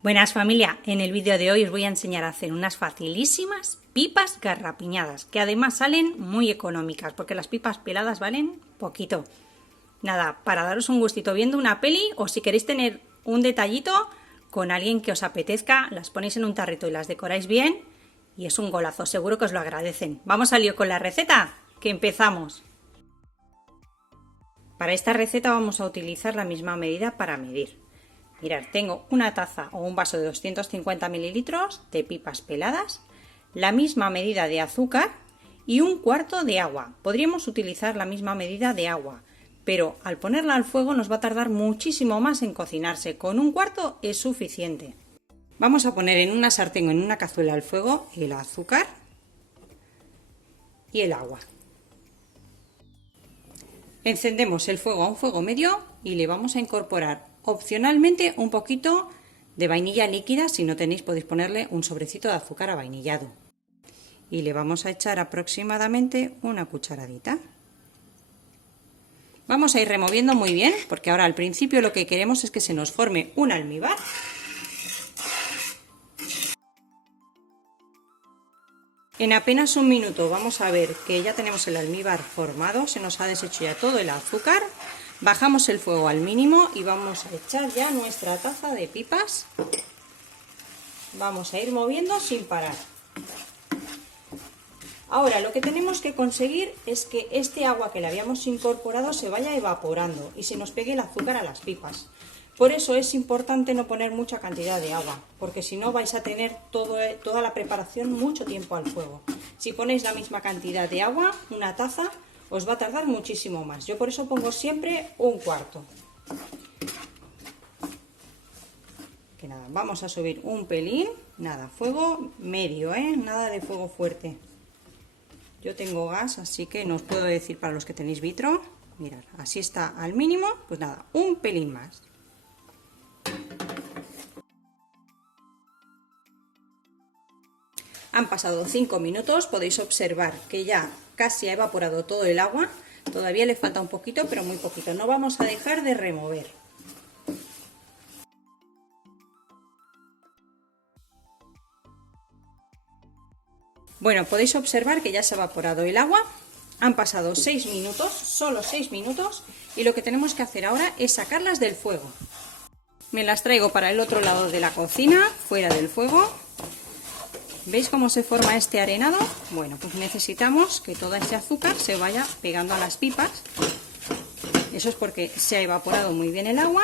Buenas familia, en el vídeo de hoy os voy a enseñar a hacer unas facilísimas pipas garrapiñadas, que además salen muy económicas, porque las pipas peladas valen poquito. Nada, para daros un gustito viendo una peli o si queréis tener un detallito con alguien que os apetezca, las ponéis en un tarrito y las decoráis bien y es un golazo, seguro que os lo agradecen. Vamos al lío con la receta, que empezamos. Para esta receta vamos a utilizar la misma medida para medir. Mirad, tengo una taza o un vaso de 250 mililitros de pipas peladas, la misma medida de azúcar y un cuarto de agua. Podríamos utilizar la misma medida de agua, pero al ponerla al fuego nos va a tardar muchísimo más en cocinarse. Con un cuarto es suficiente. Vamos a poner en una sartén o en una cazuela al fuego el azúcar y el agua. Encendemos el fuego a un fuego medio y le vamos a incorporar opcionalmente un poquito de vainilla líquida. Si no tenéis, podéis ponerle un sobrecito de azúcar avainillado. Y le vamos a echar aproximadamente una cucharadita. Vamos a ir removiendo muy bien, porque ahora al principio lo que queremos es que se nos forme un almíbar. En apenas un minuto vamos a ver que ya tenemos el almíbar formado, se nos ha deshecho ya todo el azúcar. Bajamos el fuego al mínimo y vamos a echar ya nuestra taza de pipas. Vamos a ir moviendo sin parar. Ahora lo que tenemos que conseguir es que este agua que le habíamos incorporado se vaya evaporando y se nos pegue el azúcar a las pipas. Por eso es importante no poner mucha cantidad de agua, porque si no vais a tener toda la preparación mucho tiempo al fuego. Si ponéis la misma cantidad de agua, una taza, os va a tardar muchísimo más. Yo por eso pongo siempre un cuarto. Que nada, vamos a subir un pelín, nada, fuego medio, nada de fuego fuerte. Yo tengo gas, así que no os puedo decir para los que tenéis vitro. Mirad, así está al mínimo, pues nada, un pelín más. Han pasado 5 minutos, podéis observar que ya casi ha evaporado todo el agua. Todavía le falta un poquito, pero muy poquito. No vamos a dejar de remover. Bueno, podéis observar que ya se ha evaporado el agua. Han pasado 6 minutos, solo 6 minutos, y lo que tenemos que hacer ahora es sacarlas del fuego. Me las traigo para el otro lado de la cocina, fuera del fuego. ¿Veis cómo se forma este arenado? Bueno, pues necesitamos que todo este azúcar se vaya pegando a las pipas. Eso es porque se ha evaporado muy bien el agua.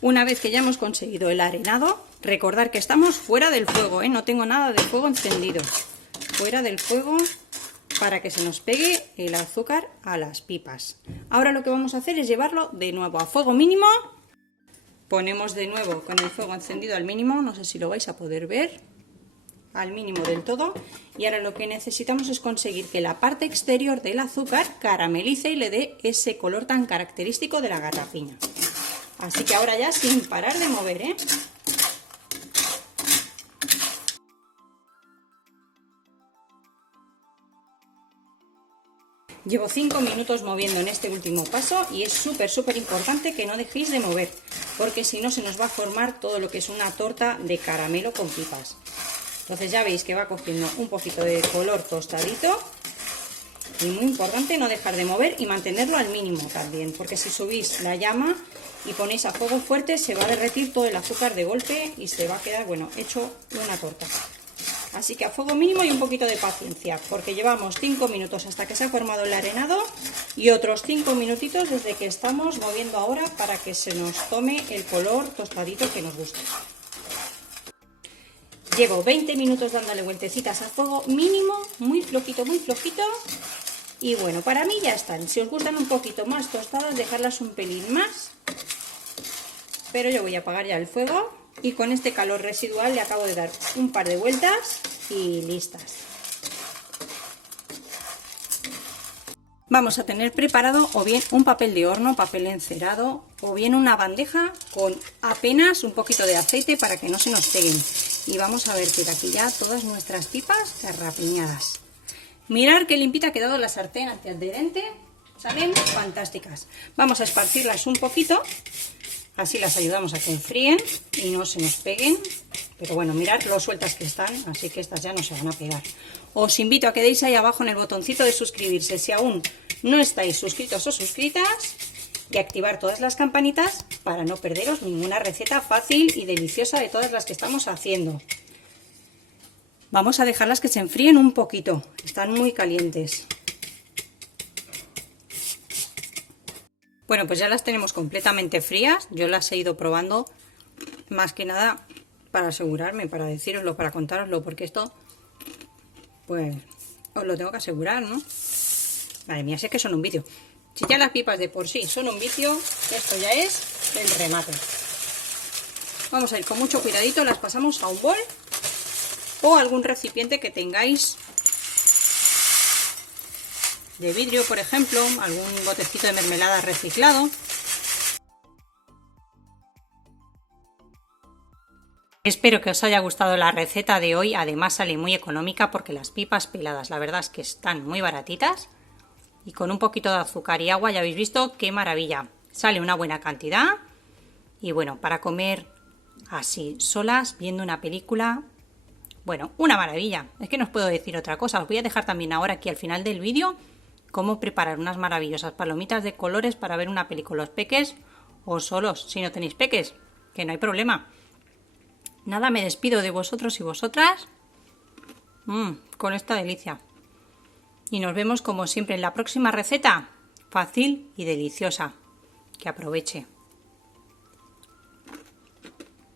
Una vez que ya hemos conseguido el arenado, recordad que estamos fuera del fuego, no tengo nada de fuego encendido. Fuera del fuego, para que se nos pegue el azúcar a las pipas. Ahora lo que vamos a hacer es llevarlo de nuevo a fuego mínimo. Ponemos de nuevo con el fuego encendido al mínimo, no sé si lo vais a poder ver, al mínimo del todo. Y ahora lo que necesitamos es conseguir que la parte exterior del azúcar caramelice y le dé ese color tan característico de la garrapiña. Así que ahora ya sin parar de mover, Llevo 5 minutos moviendo en este último paso y es súper importante que no dejéis de mover, porque si no se nos va a formar todo lo que es una torta de caramelo con pipas. Entonces ya veis que va cogiendo un poquito de color tostadito y muy importante no dejar de mover y mantenerlo al mínimo también, porque si subís la llama y ponéis a fuego fuerte se va a derretir todo el azúcar de golpe y se va a quedar, bueno, hecho una torta. Así que a fuego mínimo y un poquito de paciencia, porque llevamos 5 minutos hasta que se ha formado el arenado y otros 5 minutitos desde que estamos moviendo ahora para que se nos tome el color tostadito que nos gusta. Llevo 20 minutos dándole vueltecitas a fuego mínimo, muy flojito, y bueno, para mí ya están. Si os gustan un poquito más tostadas, dejarlas un pelín más, pero yo voy a apagar ya el fuego. Y con este calor residual le acabo de dar un par de vueltas y listas. Vamos a tener preparado o bien un papel de horno, papel encerado, o bien una bandeja con apenas un poquito de aceite para que no se nos peguen. Y vamos a verter aquí ya todas nuestras pipas garrapiñadas. Mirad qué limpita ha quedado la sartén antiadherente. Salen fantásticas. Vamos a esparcirlas un poquito. Así las ayudamos a que enfríen y no se nos peguen. Pero bueno, mirad lo sueltas que están, así que estas ya no se van a pegar. Os invito a que deis ahí abajo en el botoncito de suscribirse si aún no estáis suscritos o suscritas. Y activar todas las campanitas para no perderos ninguna receta fácil y deliciosa de todas las que estamos haciendo. Vamos a dejarlas que se enfríen un poquito. Están muy calientes. Bueno, pues ya las tenemos completamente frías. Yo las he ido probando más que nada para asegurarme, para decíroslo, para contároslo, porque esto, pues, os lo tengo que asegurar, ¿no? Madre mía, sé que son un vicio. Si ya las pipas de por sí son un vicio, esto ya es el remate. Vamos a ir con mucho cuidadito, las pasamos a un bol o algún recipiente que tengáis de vidrio, por ejemplo, algún botecito de mermelada reciclado. Espero que os haya gustado la receta de hoy, además sale muy económica porque las pipas peladas la verdad es que están muy baratitas y con un poquito de azúcar y agua ya habéis visto qué maravilla, sale una buena cantidad y bueno, para comer así solas viendo una película, bueno, una maravilla, es que no os puedo decir otra cosa. Os voy a dejar también ahora aquí al final del vídeo cómo preparar unas maravillosas palomitas de colores para ver una peli con los peques o solos, si no tenéis peques, que no hay problema. Nada, me despido de vosotros y vosotras con esta delicia. Y nos vemos como siempre en la próxima receta, fácil y deliciosa. Que aproveche.